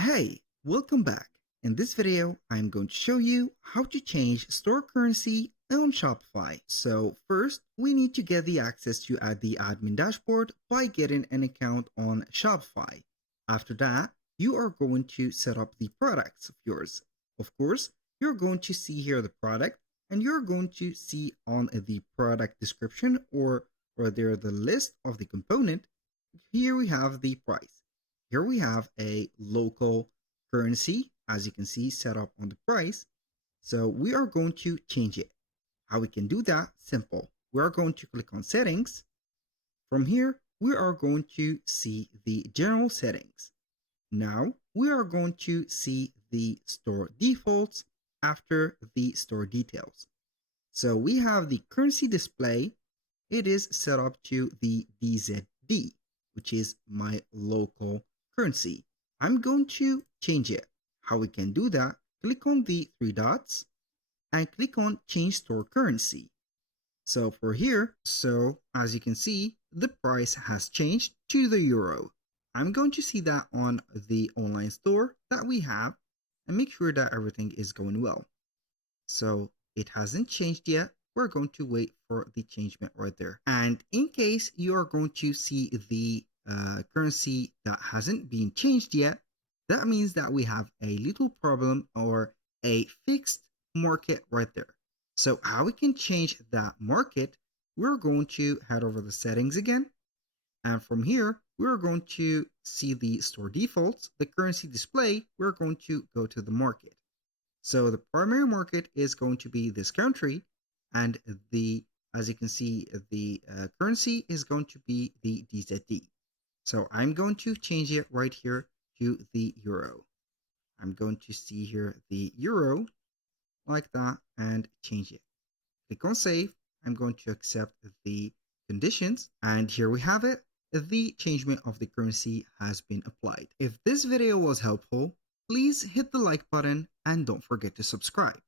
Hey, welcome back. In this video, I'm going to show you how to change store currency on Shopify. So first, we need to get the access to add the admin dashboard by getting an account on Shopify. After that, you are going to set up the products of yours. Of course, you're going to see here the product and you're going to see on the product description or there the list of the component. Here we have the price. Here we have a local currency, as you can see, set up on the price. So we are going to change it. How we can do that? Simple. We are going to click on settings. From here, we are going to see the general settings. Now we are going to see the store defaults after the store details. So we have the currency display. It is set up to the DZD, which is my local currency. I'm going to change it. How we can do that? Click on the three dots and click on change store currency. So for here, as you can see, the price has changed to the euro. I'm going to see that on the online store that we have and make sure that everything is going well. So it hasn't changed yet. We're going to wait for the changement right there. And in case you are going to see the currency that hasn't been changed yet, that means that we have a little problem or a fixed market right there. So how we can change that market, we're going to head over the settings again. And from here, we're going to see the store defaults, the currency display, we're going to go to the market. So the primary market is going to be this country, and as you can see, the currency is going to be the DZD. So I'm going to change it right here to the euro. I'm going to see here the euro like that and change it. Click on save. I'm going to accept the conditions, and here we have it. The changement of the currency has been applied. If this video was helpful, please hit the like button and don't forget to subscribe.